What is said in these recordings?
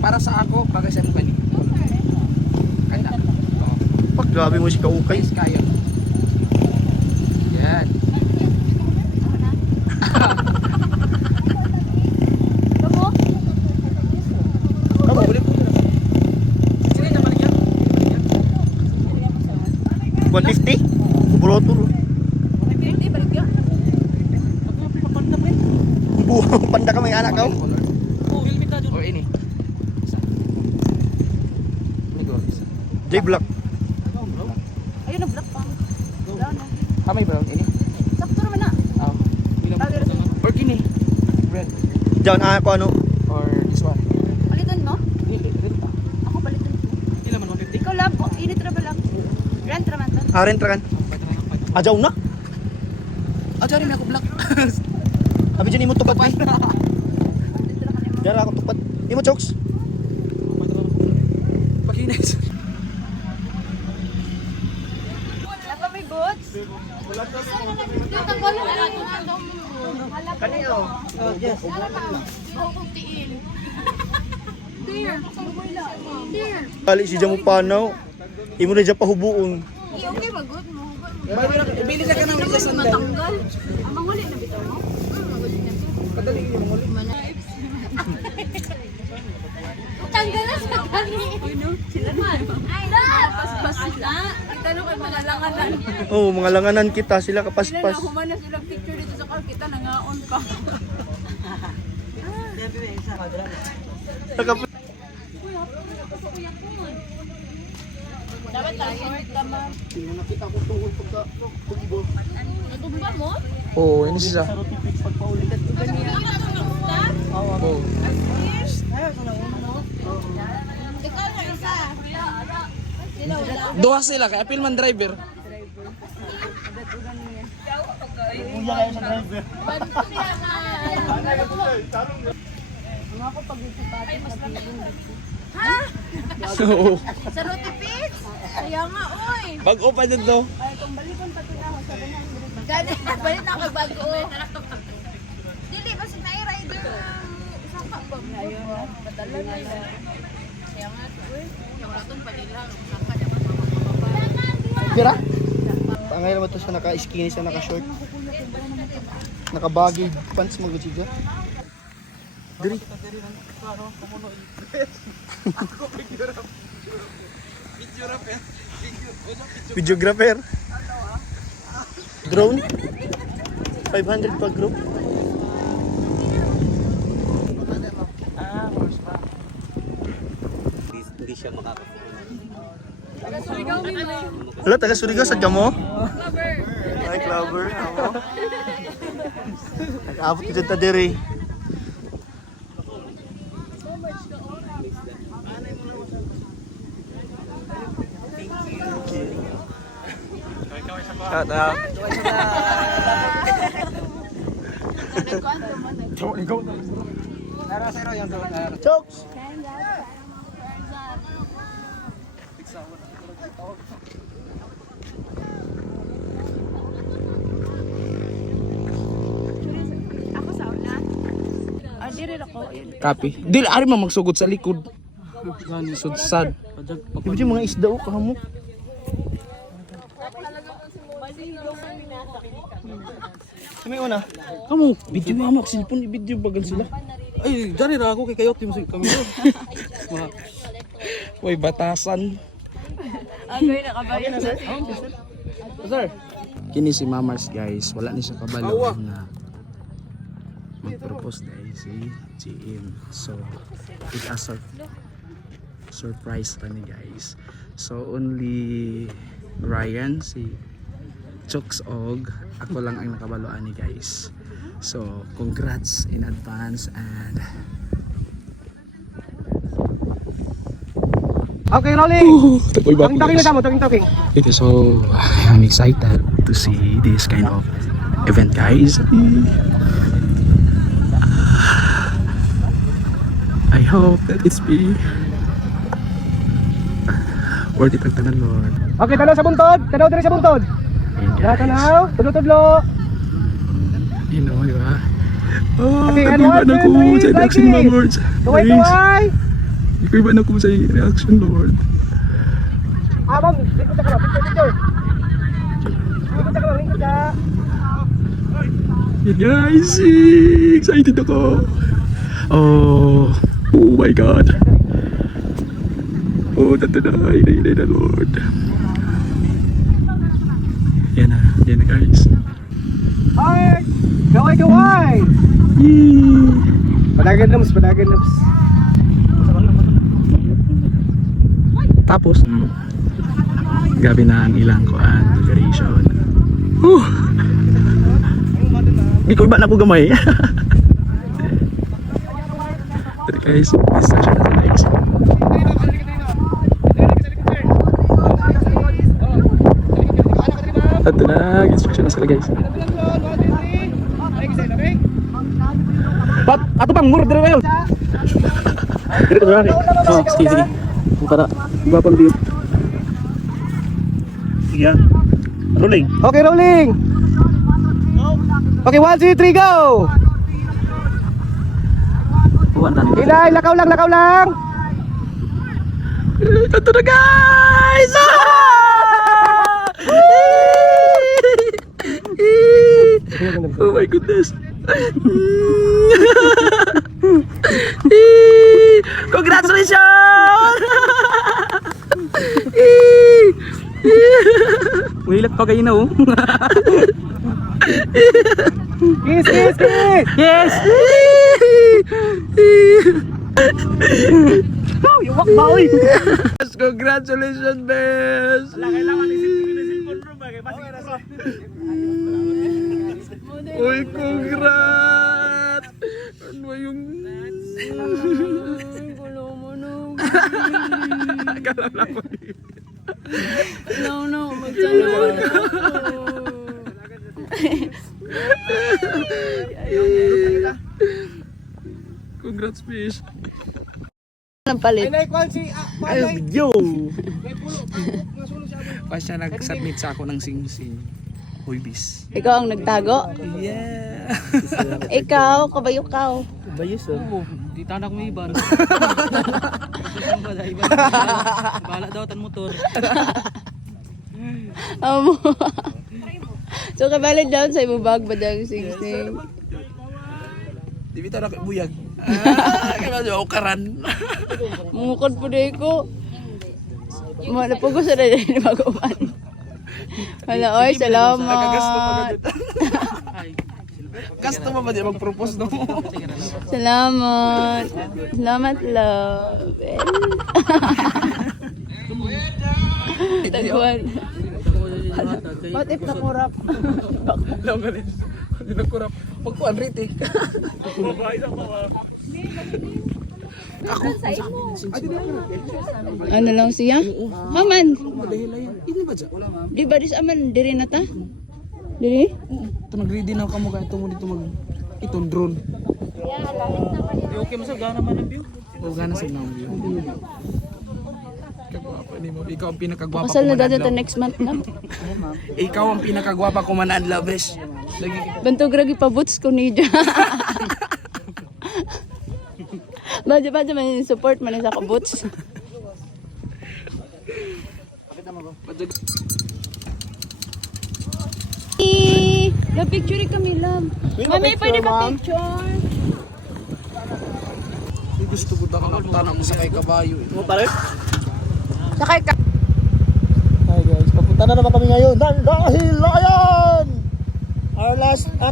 para sa ako, para sa mga ni. Kaya. Pag grabe mo si Kaukay. Guys, kayo. Yan. Kamu boleh po. Sini na balik yan. 150? Buroto. Buong panda ka may anak ka. Oh, helmet na dun. Oh, ini. Isa. Ini dua. J-Block. Ayun, na-block pa. Kamay brown ini. Sakto naman na. Oh. Or gini. Red. Diyan ako ano. Or this one. Palitan mo? Dili, red pa. Ako palitan ko. Ilan man 150? Ikaw lab, init ra ba lang? Rent ra man to. Haren trakan. Ajaw na. Ah, dyan rin ako black. Abi dyan imo tupad bay. Diyan ako tupad. Imo chokes. Pakinis. Wala pa may goods? Wala pa. Yung tanggalin na lang yung Kanino? Oh, yes. tiil. Dear. Dear. Ali si Jamu panaw. Imo na dyan pahubuon. Okay ba good mo? Ibili ka na ulit sa Matanggal. Ang manguli na bitaw mo? Manguli na to. Kadali yung muli. Tanggal na sa tali. Sila man. Ay, paspas sila. Itanong kay mga langanan. Oh, mga langanan kita sila kapaspas. Humana sila picture dito sa car. Kita nangaon pa. Dapat tayo ka man. Nakita ko tungkol pagka Natumba mo? Oo, ini siya. Oo. Ikaw na isa. Sila wala. Duha sila, kaya apil man driver. kuya kayo sa driver. Banto niya nga. Ha? Oo. Sa Rotipix? Kaya nga, oy. Bago pa dyan to. Ay, kung balikan pa ito na ako sa 700. Gani, balit na ako bago. Dili, kasi na-rider ng isang pa. Ayun na, padala na yun. Kaya nga, uy. Yung raton pa nila. Isang ka, dapat mamamababa. Kira? Pangay naman ito sa naka-skinny, sa naka-short. Naka-baggy pants mo gudsiga. Diri. Videographer. Drone. 500 per group. Hindi siya makakapunta. Wala, taga Surigao sa Jamo? Ay, Clover. Amo. Nag-abot ko dyan ta diri. Shout out. Chokes! Ako sa una. Ah, diri ako. Copy. Dili, ari man magsugod sa likod. Gani, sudsad. Di ba yung mga isda o kahamo? May una. Kamu, video mo amak cellphone, i-video bagal sila. Ay, dali ra ako kay kayot yung kami. Uy, batasan. Agoy na kabayan sa Sir. Kini si Mamars guys, wala ni siya kabalo na mag-propose dahil si GM. So, it a surprise pa ni guys. So, only Ryan, si Chooks og ako lang ang nakabaloan ni guys. So, congrats in advance and Okay, rolling! ang Talking na mo, talking. Okay, so I'm excited to see this kind of event guys. I hope that it's be worth it ang tanan Lord. Okay, tanaw sa buntod! Tanaw diri sa buntod! Ayun guys. Tanaw! Tudlo-tudlo! You know, di ba? Oh, Okay, and tabiban one, ako two, three, sa Daxin Mikey! Mamors. Tuway-tuway! Hindi ko iba na kung sa iyong reaction, Lord. Ma'am, likod sa kamera, picture. Likod sa kamera, likod sa. Yan guys, excited ako. Oh my God. Oh, tatanay na Lord. Yan na guys. Ay! Gaway! Yee! Padagan lums. Tapos, gabi na ang ilang kuan, preparation. Di ko iba na po gamay. Pero guys, distraction na sila guys. Ito na, distraction na sila guys. Ato bang murder well. Dire ka dali. Oh, sige. Para gapang view. Yeah. Rolling. Okay, rolling. Okay, 1, 2, 3, go. Buwan na. Ilay, lakaw lang. Ito na guys! Oh my goodness! Congratulations! Wilat pa kayo na oh. Kiss. Yes! Yuwak ba oy? Yes, congratulations, Bes! Kailangan isipin ko na cellphone room kay basi na. Uy, congrats! Ano yung... Gulo mo no. Akala ko No, magsalawal ako. Congrats, Fish. Anong palit? Yo. Pa siya nag-submit sa ako ng sing-sing. Hoy, bis. Ikaw ang nagtago? Yeah! Ikaw, kabayo ka. Bayis oh. Di tanak mo iban. Bala daw tan motor. Amo. So kabalid down sa imong bag ba dang sing-sing? Di bitaw na kay buyag. Kaya mo karan. Mungkod po day ko. Mo na pugos na din mag-uman. Hala, oy, salamat. Nagagasto pa ganito. Gasto pa ba di mag-propose no? Salamat. Salamat, love. Taguan. What if nakurap? Alam ka rin. Hindi nagkurap. Pagkuhan rite. Ano lang siya? Haman. Ini ba dyan? Di ba dis aman diri na ta? Diri? Ito nag-ready na kamo kaya ito mo dito mag... Itong drone. Okay mo sa gana man ang view. O gana sa inang view. Kagwapa ni mo. Ikaw ang pinakagwapa Kasal na ko dito manadlaw. next month na. Ikaw ang pinakagwapa ko manadlaw, besh. Lagi. Bantog ragi pa boots ko ni Dja. Badya man support man sa ko boots. The picture kami lang. Mami, pwede pa picture. Gusto ko tanong mo sa kay kabayo. Mo pare? Sakay ka. Hi guys, papunta na naman kami ngayon dahil ayan! Our last, ha?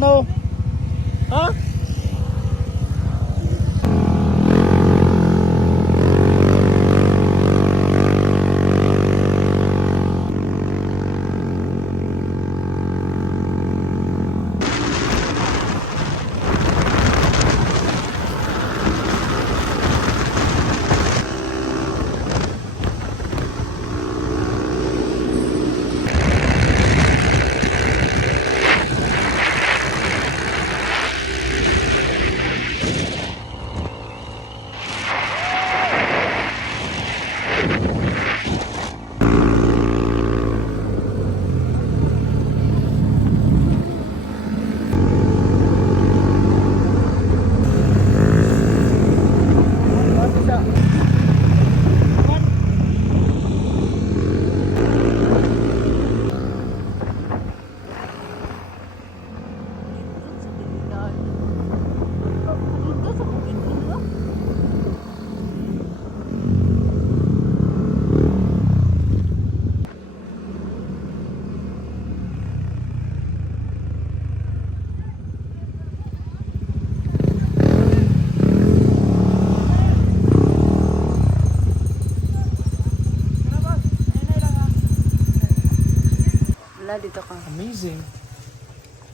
dito ka. Amazing.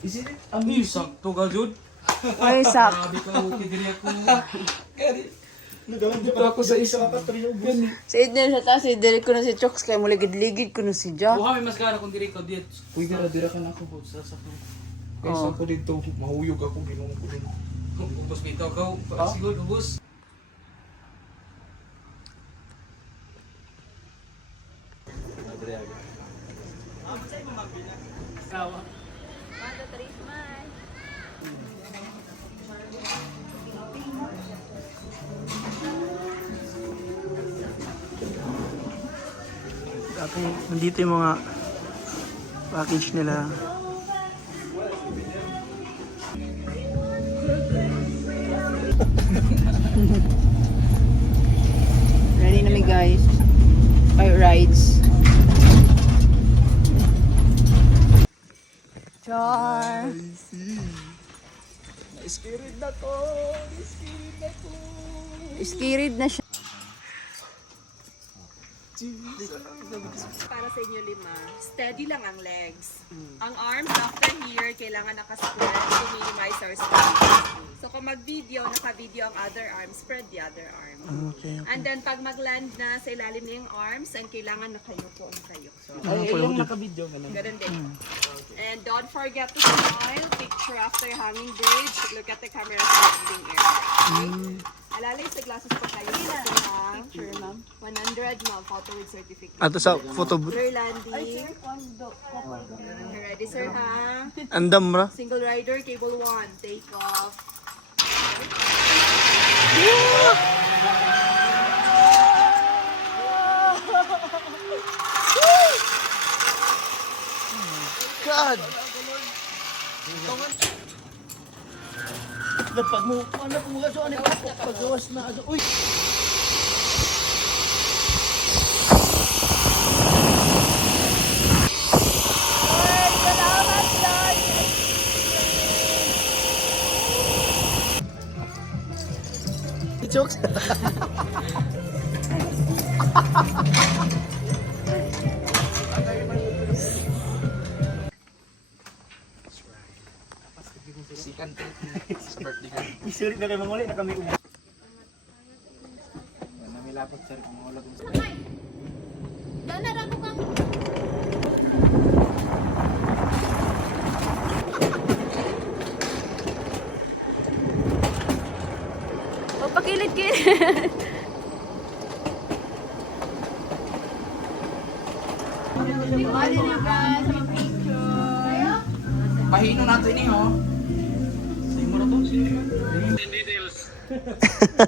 Is it amazing? Sakto ka, Jud. Ay, sak. Sabi ka, okay diri ako. Dito ako sa isa. Si Edna sa taas, direct ko na si Chokes, kaya mo ligid-ligid ko na si Jack. Buha may mas gara kung diri ka diet. Uy, dira ka na ako po sa sakto. Guys, Oh. ako dito, mahuyog ako, ginong ko dun. Kung ubos bitaw ka, siguro ubos. Okay, nandito yung mga package nila. Ready na mi guys. Bike rides. Char. Spirit na to! Skirid na siya. Para sa inyo lima, steady lang ang legs. Ang arms, after here, kailangan nakaspread to minimize our speed. So kung mag-video, naka-video ang other arm, spread the other arm. Okay. And then pag mag-land na sa ilalim na yung arms, and kailangan nakayuko ang kayo. Yung naka-video ka Ganun din. And don't forget to smile. Picture after hanging bridge. Look at the camera standing area. Alalay sa glasses pa kayo. Sure, ma'am. 100, ma'am. Photo with certificate. Ato sa photo booth. Sir landing. Ready, sir, ha? Andam ra. Single rider, cable 1. Take off. God! Pag mo, ano po mga so, ano paggawas na, uy! Jokes. Sikan to. Birthday ka. Isulit na kayo manguli na kami ubo. Namilapot sir, kung wala kong Dana ko kang Pagpakilid-kilid. Mali na guys, sa picture. Pahino natin ni ho.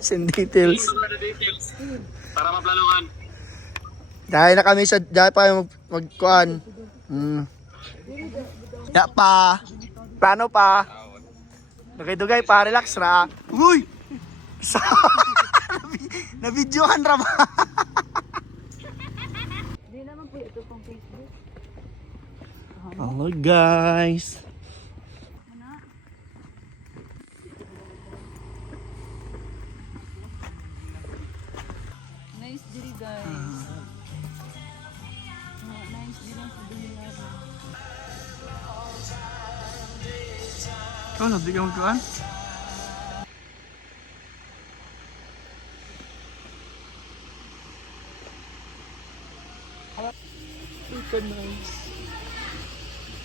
Sin details. Para maplanuhan. Dahil na kami sa dahil pa magkuhan. Ya pa. Plano pa. Dugay-dugay pa, relax ra. Uy! Sa na-videohan ra ba? Hindi naman po ito pang Facebook. Hello guys. Nice diri guys. Nice diri ang pagdilihan. Ano, di ka magkuhan?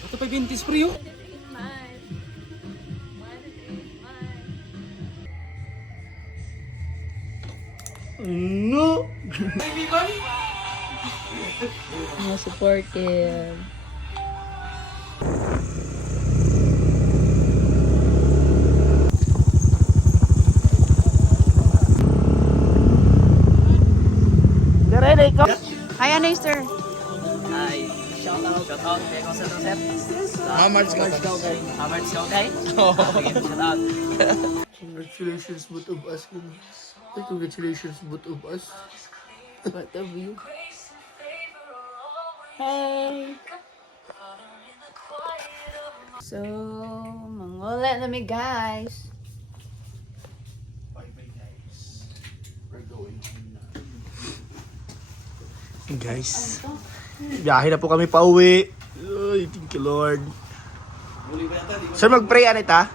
Ito pa 20 spray oh. No! Mga supportive. Ready ka? Hi, Anaster. Mamarts ka. Congratulations both of us. Congratulations both of us. What a view. Hey! So, mangulit na mi guys. Guys, biyahe na po kami pa uwi. Uy. Ay, thank you Lord. Sir, mag-pray anita?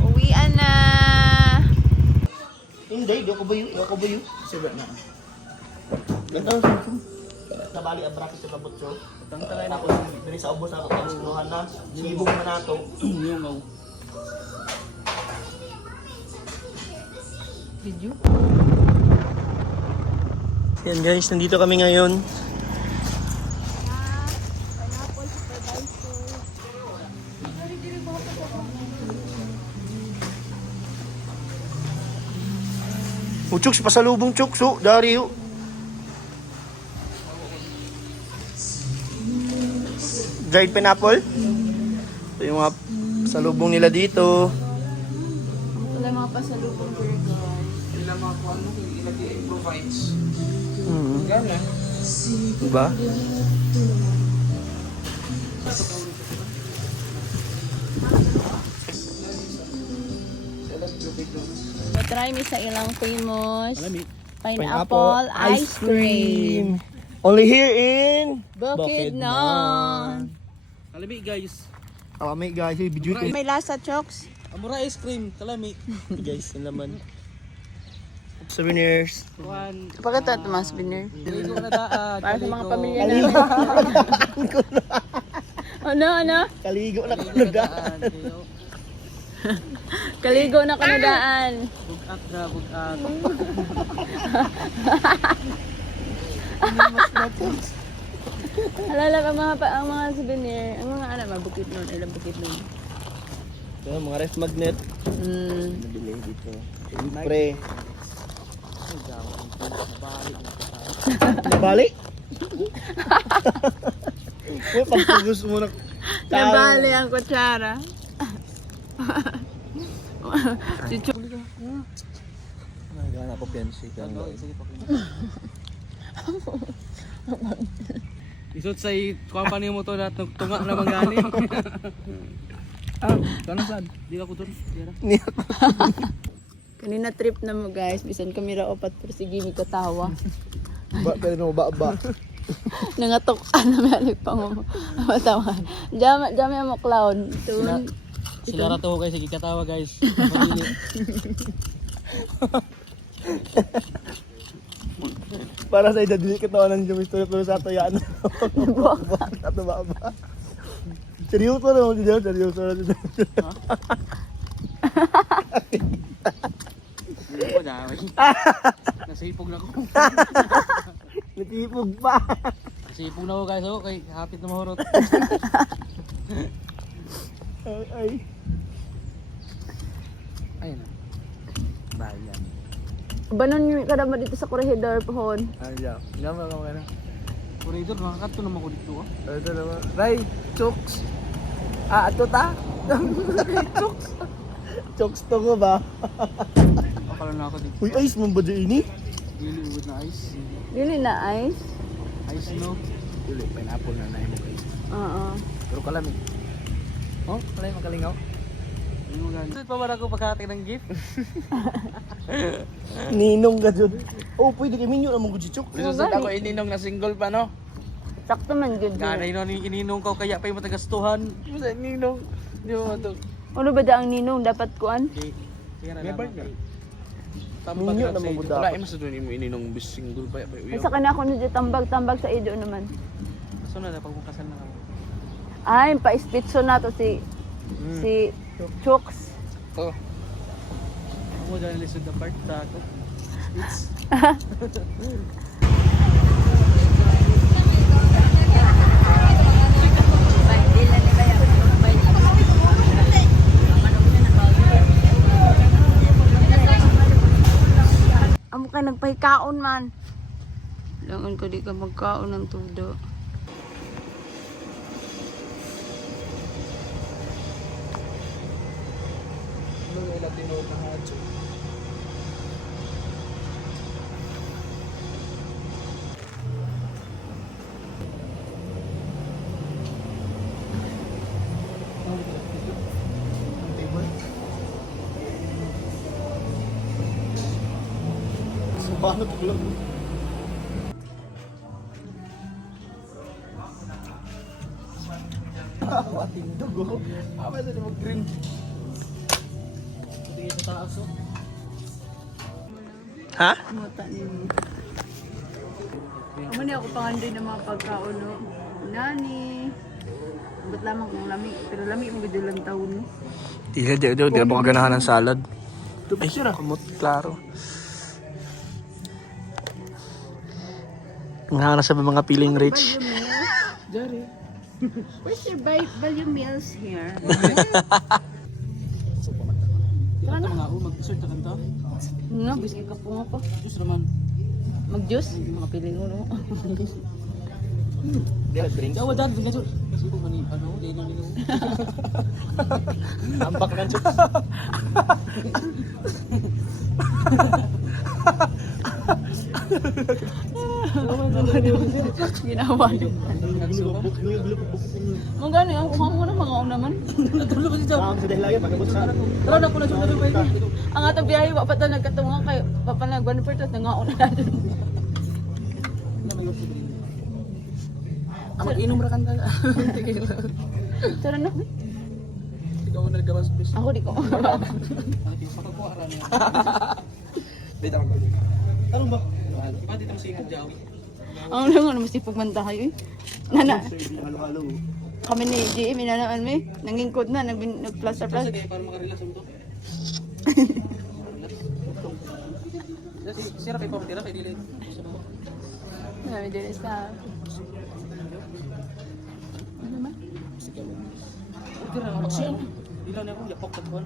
Uwian na. Hindi, di ako bayo. Sir, na. Ganto. Nabali ang bracket sa kabutso. Tangtalay na ko diri sa ubos na pagkaluhan na. Sibog na nato. Yung Video? Yan guys, nandito kami ngayon. Oh, Chuks, pasalubong Chuks, oh, Dario. Dried pineapple. Ito yung mga pasalubong nila dito. Wala mga pasalubong here guys. ilang mga kuwan mo, ilang provides. Mm. Gana. Diba? Try mi sa ilang famous pineapple ice cream. Only here in Bukidnon. Kalami guys. Alami guys, hey, video ko. May lasa, Chokes. Amura ice cream, kalami. Guys, yung laman. Souvenirs. Kuan. Pakita ito mas binir. Dito na daan. Para sa mga pamilya namin. Ano? Kaligo na ko daan. Kaligo na kanadaan. Bugat na, bugat. Alala ang mga souvenir, ang mga mabukit nun, ilang bukit nun. Ito, mga ref magnet. Nabili dito. Siyempre. Nabali? Uy, pagpagos mo na. Nabali ang kutsara. Chuchu. Nagana ko piansi ka. Isot sa company mo to na tunga na mangani. Kanang saan? Di ako doon. Kanina trip na mo guys, bisan kami ra opat pero sige mi katawa. Pero no, ba. Nangatok na may pa mo. Matawa. Jami mo clown. Tun. Sila rato guys, sige katawa guys. Pagili. Para sa idadili ka tawanan yung istorya pero sa ato yan. Ato ba? Seryoso na mo dito, seryoso na dito. Ako na. Nasipog na ko. Natipog pa. Nasipog na ko guys, oh, kay hapit na mahurot. Ay. Ayun na. Bayan. Banon yung kadama dito sa corridor pohon. Ayan. Naman ka na. Corridor, makakato naman ko dito. Oh. Ito naman. Ray, Chuks. Ato ta? Chuks. Chuks to ko ba? Akala na ako dito. Uy, ice mo ba dyan ini? Dili wood na ice. Dili na ice. Ice no. Dili, pineapple na mo guys. Oo. Pero kalami. Oh, kalay makalingaw. Ano gani? Saan pa ba ako pagkakati ng gift? Ninong ka dyan. Oh, pwede kami nyo naman ko si Chuks. Lisod ako ininong na single pa no. Sakto man gud. Ganay no ni ininong ko kaya pa yung matagastuhan. Sa ninong. Di mo to. Ano ba da ang ninong dapat kuan? Di. Sige na May naman. bag ka. Ninyo Tambag naman ko Wala dapat. yung masadun mo ininong bis single pa. Ay sa kana ako na tambag-tambag sa ido naman. So na pagbukasan na ako. Ay, pa-spitso na to si Chooks. Oh. Ako dahil lisod na part sa ako. Amo ka nagpahikaon man. Langon ko di ka magkaon ng tudo. Subanot ko lang. Tindog oh. Apa sa mag-green? Tingin sa taas oh. Ha? Muta ni mo. Amo ni ako pangandoy ng mga pagkaon no. Nani. Ba't lamang kung lamig, pero lamig mo gud lang taon no. Di ako kaganahan ng salad. Ay, kamot, klaro. Nga na sa mga feeling rich. Value meals. Jari. Where's your value meals here? Tara na mga mag-dessert na kanta. No, bisig ka po ako. Diyos naman. Mag-juice? Mga piling mo no. Dila drinks. Dawa dad, ganyan. Kasi kung ano, di na nilo. Ambak kan chuk. Ginawa niyo. Mga gano'n, ang kumang mo na mga naman. Tulo ba siya? Ang sudah lagi pakai butsa. Tara na pula siya ba ito? Ang atong biyahe, wapa ta nagkatunga kay papanagwan per tas nangaon na natin. Mag-inom ra kanta. Tara na. Ikaw na gawas bis. Ako di ko. Ati pa ko ara niya. Dito ako. Tarong ba? Iba dito sa ikot jawi. Ang lang ano masipag man tayo eh. Nana, Halo-halo. kami ni GM inanaan mi, nangingkod na, nag-plaster plaster. Sige para makarelax mo to. Kasi sira kay pamtira kay dili. Sabi din sa ano ba? Tira na siya. Dila na ako yapok tagwan.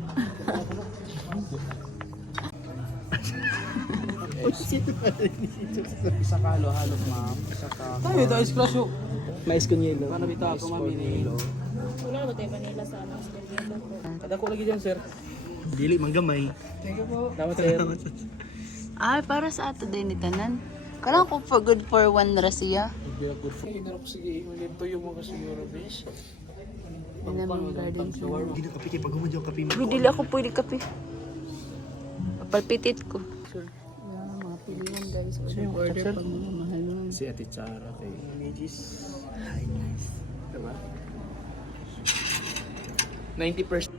Isa ka halo-halo, ma'am. Isa ka. Tayo ito ice crush yo. Mais con hielo. Kana bita ako mami ni. Wala ba tayo vanilla sa ano? Kada ko lagi diyan sir. Dili manggamay. Thank you po. Dapat sir. Ay, para sa ato din ni tanan. Karang ko for good for one ra siya. Hindi na ako sige imalito yung mga siguro bis. Yan ang garden flower. Hindi na kapikip pag humadyo kape mo. Uy, dili ako pwede kape. Palpitit ko. Sure. Mga pilihan guys. Order pag mga mahal nun. Si Ate Chara kay Regis. Hi guys. Diba? 90%.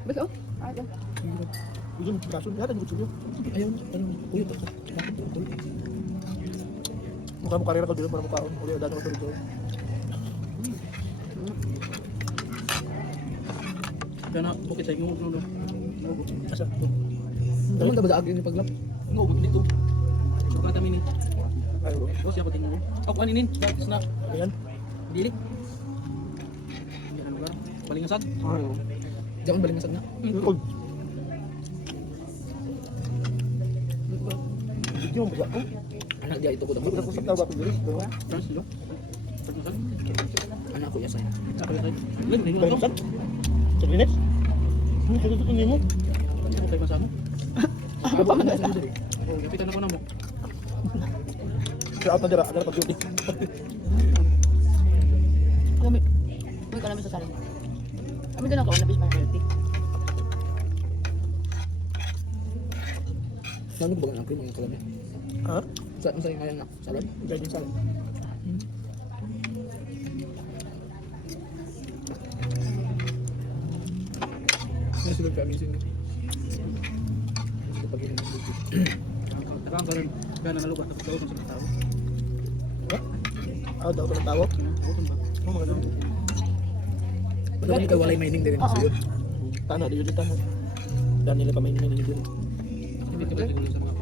Ba't oh? Aga. Ujung braso yata di kuchilyo. Ayaw, uy to. Mukha mo karera ko dito para mukhaon. Uli dano ko dito. Kana bukit sa inyo no. Asa. Naman ka ba daag yung paglap? Ngo bukit dito. Suka ta mini. Ayo. Bos siapa tinggal? Ako kaninin, gratis na. Ayan. Dili. Yan ang lugar. Paling asad. Ayo. Diyan ko balingasag na. Ul. Video mo ba ko? Anak dia itu ko Hindi ko sa tawa ko dito. Trans dilo. Paling Anak ko yasay. Ako yun. Len, hindi mo Balik ito. saan? Sa Greenwich? Ano ko dito mo? Hindi mo kayo masama. Apa pa man sa diri? Oh, kapitan ako na mo. Sa out na dira, ada pag duty. Kami. Uy, kami sa salin. Kami doon ako, nabis para healthy. Saan ko ba ang mga kalami? Ha? Saan sa ngayon na? Salad? Ganyan saan? Nasulog kami sino. Sa pag-inom ng buti. Takang ka rin. Gana na lugar. Tapos daw sa tao. Ah, daw ko ng tawo. Bukon ba? Oh, mga ganun. Wala ni walay mining din sa iyo. Tano, di yun tano. Dan nila pa may dito. Hindi ka ba tingin sa mga